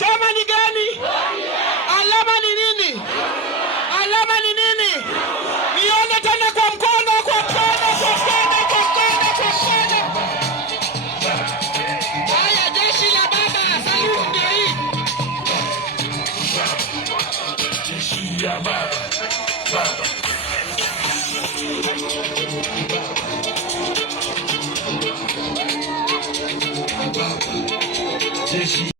Chama ni gani? Alama ni nini? Alama ni nini? Nione tena kwa mkono, kwa mkono, kwa mkono, kwa mkono, kwa mkono. Haya, jeshi la baba, saluti ndio hii. Jeshi ya baba, baba. Jeshi